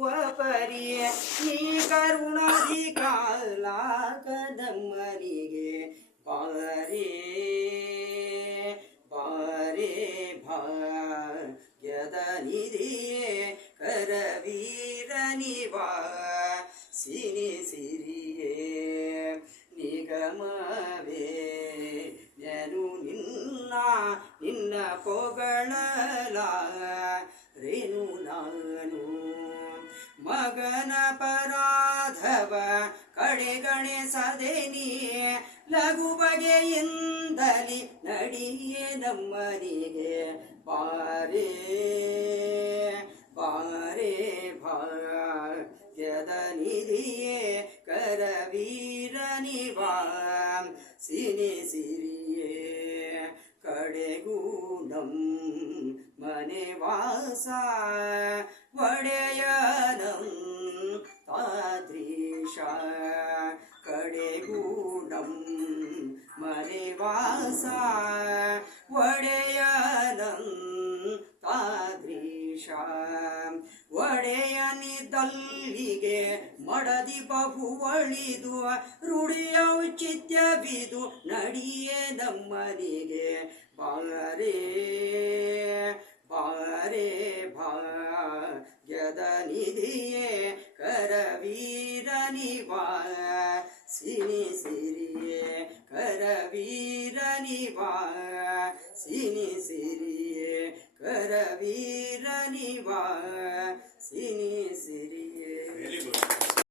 ಕರುಣಿಸುವ ಪರಿಯೇ ನೀ ಕರುಣದಿ ಕಾಲಾಕದಮ್ಮನಿಗೆ ಬಾರೇ ಬಾರೇ ಭಾಗ್ಯದ ನಿಧಿಯೇ ಕರವೀರನಿವಾ ಸಿನಿ ಸಿರಿಯೇ ನಿಗಮವೇ ನೆನು ನಿನ್ನ ಪೊಗಳಲಾರೇನು ನಾನು ಮಗನ ಪರಾಧವ ಕಡೆಗಣಿಸದೆ ನೀ ಲಘು ಬಗೆಯಿಂದಲಿ ನಡಿಯೇ ನಮ್ಮನಿಗೆ ಬಾರೇ ಬಾರೇ ಭಾಗ್ಯದ ನಿಧಿಯೇ ಕರವೀರನಿವಾ ಸಿನಿ ಸಿರಿಯೇ ಕಡೆಗೂ ಮನೆ ವಾಸ ಒಡೆಯನಂ ತಾದ್ರೀಶ ಕಡೆಗೂ ಮನೆ ವಾಸ ಒಡೆಯನಂ ತಾದ್ರೀಶ ಒಡೆಯನಿದ್ದಲ್ಲಿಗೆ ಮಡದಿ ಬಹು ಒಳಿದು ರೂಢಿಯ ಔಚಿತ್ಯವಿದು ನಡಿಯೇ ನಮ್ಮನಿಗೆ ಬಾರೇ ಬಾರೇ ಭಾಗ್ಯದ ನಿಧಿಯೇ ಕರವೀರನಿವಾ ಸಿನಿ ಸಿರಿಯೇ ಕರವೀರನಿವಾ ಸಿನಿ ಸಿರಿಯೇ ಕರವೀರನಿವಾ ಸಿನಿ ಸಿರಿಯೇ